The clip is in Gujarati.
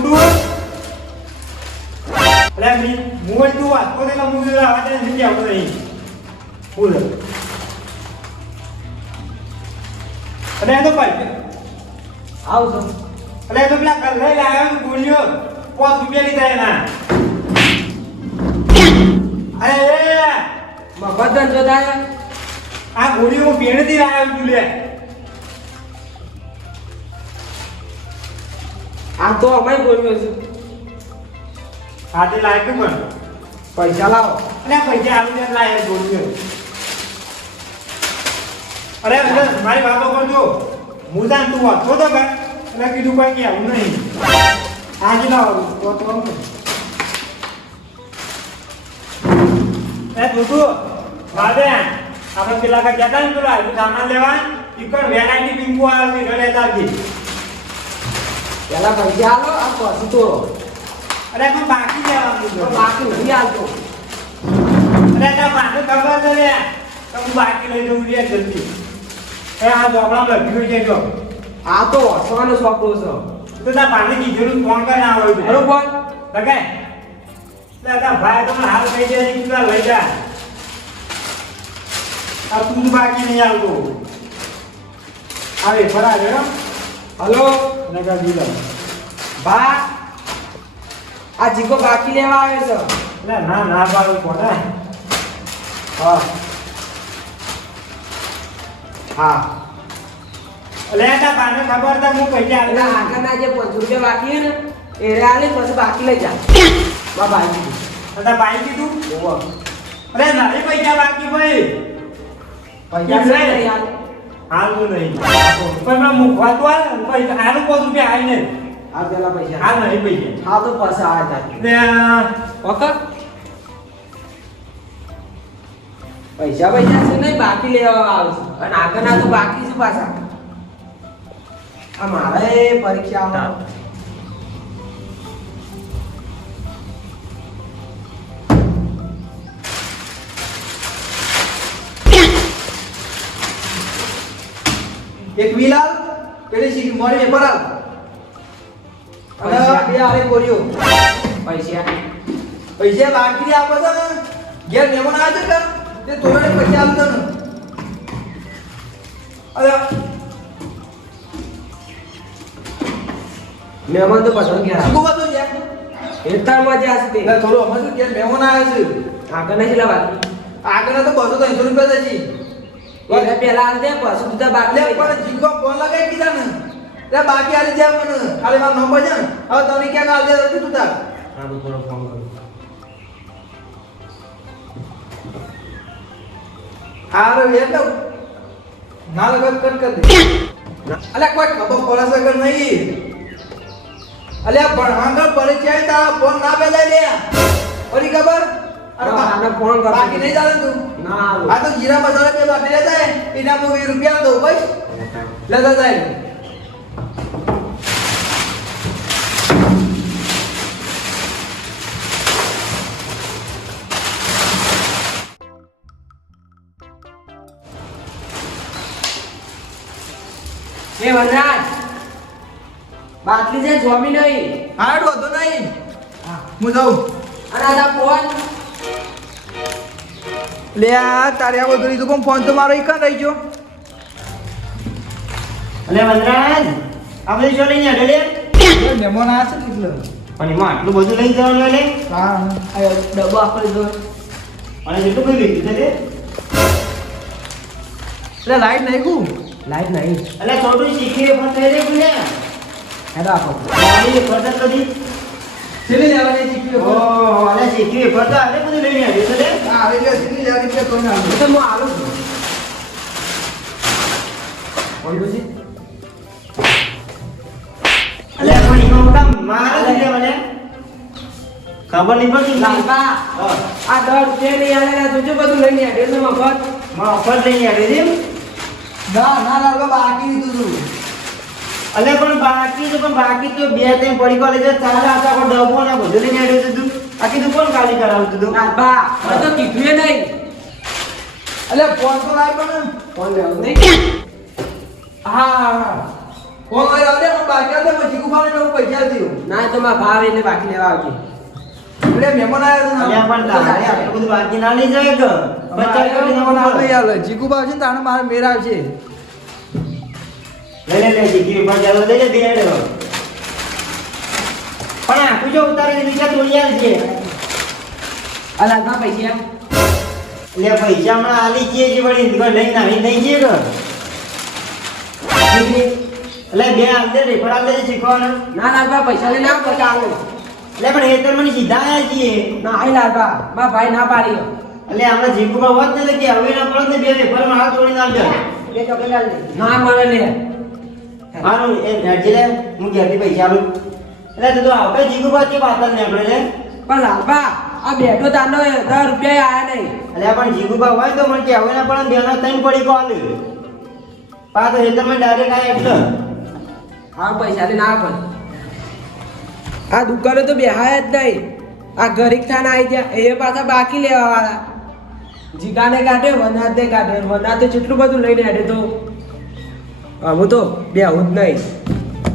ટૂટુ અલે મી મોય તું વાત કોને લા મુજે આ દે નહીં આવતો નહીં બોલ. આ તો ભાઈ આવ છો. આ તો પેલા કલ લઈ લાવ્યો ગોળીઓ પાંચ રૂપિયા લીધા એના. અરે મફત જોતા આ ગોળીઓ હું પેણથી લાવ્યો છું લે. આ તો અમે બોલ્યો છે. આજે લાગ્યું પણ પૈસા લાવો. અરે પૈસા આવી જાય બોલ્યો અરે અરે મારી વાતો કરજો. હું જાણ તું વાંચો તો કા એટલે કીધું કઈ કે આવું નહીં. આજે લાવો. તો તો એ દુદુ વાદે આપણે પેલા કા કહેતા ને પેલા સામાન લેવા. ઈકડ વેરાયટી પિંકુ આવે છે ઘરે તાજી પેલા પૈસા આલો આ પછી તોડો અરે પણ બાકી તો છે. બાકી નથી આવતો અરે તાર માને ખબર છે તો હું બાકી લઈ જઉં રે જલ્દી. એ આ બોકડા લખ્યું છે જો. આ તો હસવાનો છોકરો છે. તો તાર પાસે કીધેલું ફોન કરે ના હોય બરોબર લગાય લે તાર ભાઈ તમને હાલ કહી દે તું લઈ જા. આ તું બાકી નહીં આવતો આવે ફરા હલો. લગા દીધા બા આ જીગો બાકી લેવા આવે છે. એટલે ના ના પાડું કોને હા? હા. એટલે તાર પાસે ખબર તા હું પૈસા આલે આગળના જે પાંચસો રૂપિયા બાકી ને એ રે પછી બાકી લઈ જા. બા બાકી તાર ભાઈ કીધું? ઓવો અરે નહીં પૈસા બાકી ભાઈ પૈસા કેટલા? છે. નહીં આલે હાલ તો નહીં. પણ મેં મુખવા તો આલે ને પૈસા હારું પાંચ રૂપિયા આવીને આ પેલા પૈસા. હા નહીં પૈસા. હા તો પછી આ જા ને ઓકે. પૈસા પૈસા છે નહીં બાકી લેવા આવશે છે. અને આગળના તો બાકી છે પાછા. આ મારે પરીક્ષા એક વિલાલ પેલી સી મોરી પેપર આલ અને. બે આરે કોરિયો પૈસા. પૈસા બાકી આપો છો ને ઘેર મહેમાન આવે છે તે તોડે પૈસા આપતો ને. અરે મહેમાન તો પસંદ ગયા શું બધું છે? હેતાળમાં જ્યાં એટલે થોડું અમે શું ઘેર મહેમાન આવે છે? આગળ નથી લેવા આગળ તો બસો ત્રણસો રૂપિયા થશે. એટલે પેલા આલ દે પછી તું બાકી એટલે લઈ જા. પણ જીગો ફોન લગાઈ કીધા ને. એટલે બાકી આલી જાય મને. ખાલી મારો નંબર છે ને. હવે તમે ક્યાં આલ દે તું તાર. હા, થોડો ફોન કરું. હારો એટલે ના લગત કટ કર દે. અલ્યા કોઈ ખબર પડે છે કે નહીં? અલ્યા ભણવાંગર પરિચય તારા ફોન ના પેલા લે ઓરી ખબર? આને ફોન કર. બાકી નહીં. ચાલે તું. ના આ તો જીરા મસાલા બે બાકી લેતા હે એના હું વીસ રૂપિયા દઉં ભાઈ લેતા જાય એ વનરાજ બાટલી છે જોમી નહીં. હાડ વધુ નહીં. હું જાઉં. અને આ ફોન. લે આ તારે આ બધું લીધું. પણ ફોન તો મારો ઈ કાં રહી ગયો. અલે વનરાજ આ બધી જો લઈને લે? કોઈ મહેમાન આવ્યા છે એટલે. પણ એમાં આટલું બધું લઈ જવાનું લે. હા આ ડબ્બો આપણે જો અને જેટલું બધું લીધું છે એટલે લાઈટ નહીં કું લાઈટ નહીં. એટલે છોટું શીખી ફસાઈ રે બોલે હેડો આપો. મારી ફરજ કદી. સીધી લેવાની શીખી ઓ અલે શીખી ફરતા. અલે બધું લઈને આવ્યું છે તે હા એટલે સીધી તો તો હું છું. કોણ અલે પણ એમાં મોટા મારે જ મને ખબર નહીં પડતી? લાલબા આ દર રૂપિયા નહીં આલે તું જો બધું લઈને આવ્યો? છે મફત? માં ઓફર લઈને આવી છે ના ના લાલબા બાકી દીધું તું. અલે પણ બાકી તો પણ બાકી તો બે ત્રણ પડી કોલેજ ચાલે આખા ડબો ને બધું લઈને આવ્યો તું. આખી તું કોણ કરાવું દીધું તું બા. મને તો કીધું એ નહીં. એટલે ફોન તો લાવ પણ ફોન લેવો નહીં. હા ફોન આવ્યો રાવડે હું બાકી આવશે પછી ગુફાને હું પૈસા દઉં. ના તો મારા ભાવ એને બાકી લેવા આવજે. એટલે મહેમાન આવ્યા અલ્યા પણ બધું બાકી ના લઈ જાય કે બચ્ચા કરીને મહેમાન આવે લઈ યાર ને તાણે મારે મેર આવશે. લે લે જીગી ઉપર ચાલો દઈ દે બેડ પણ આખું જો ઉતારી દીધું છે તોડી છે લાલભા પૈસા? લે પૈસા હમણાં આલી છીએ છે વળી લઈને આવી નહીં કે એટલે બે આલ રે પણ આલ દે શીખવાનું. ના લાલભા પૈસા લઈને આવ પછી આવો એટલે પણ એ તો મને સીધા આવ્યા છીએ. ના આઈ લાલભા બા ભાઈ ના પાડી. એટલે આપણે જીગુબા હોત ને તો કે હવે ના પડે બે રેફરમાં હાથ જોડીને આવજો બે ચોકલેટ ના મળે લે. મારું એ હેડજી લે હું ઘેરથી પૈસા આલું. એટલે તો આવતા જીગુબા કે પાછળ ને આપણે પણ લાલભા આ બેઠો તાનો દસ રૂપિયા આયા નહીં. અલ્યા પણ જીગુબા હોય તો મને કે હવે પણ ને બેના ત્રણ પડી કોલ પા તો હેતરમાં ડાયરેક્ટ આયા એટલે હા પૈસા લઈને આવ પણ આ દુકાને તો બેહાય જ નહીં. આ ગરીક થાને આવી ગયા. એ પાછા બાકી લેવા વાળા જીગાને કાઢે વનાતે કાઢે વનાતે જેટલું બધું લઈને હેડે તો. હું તો બે જ નહીં.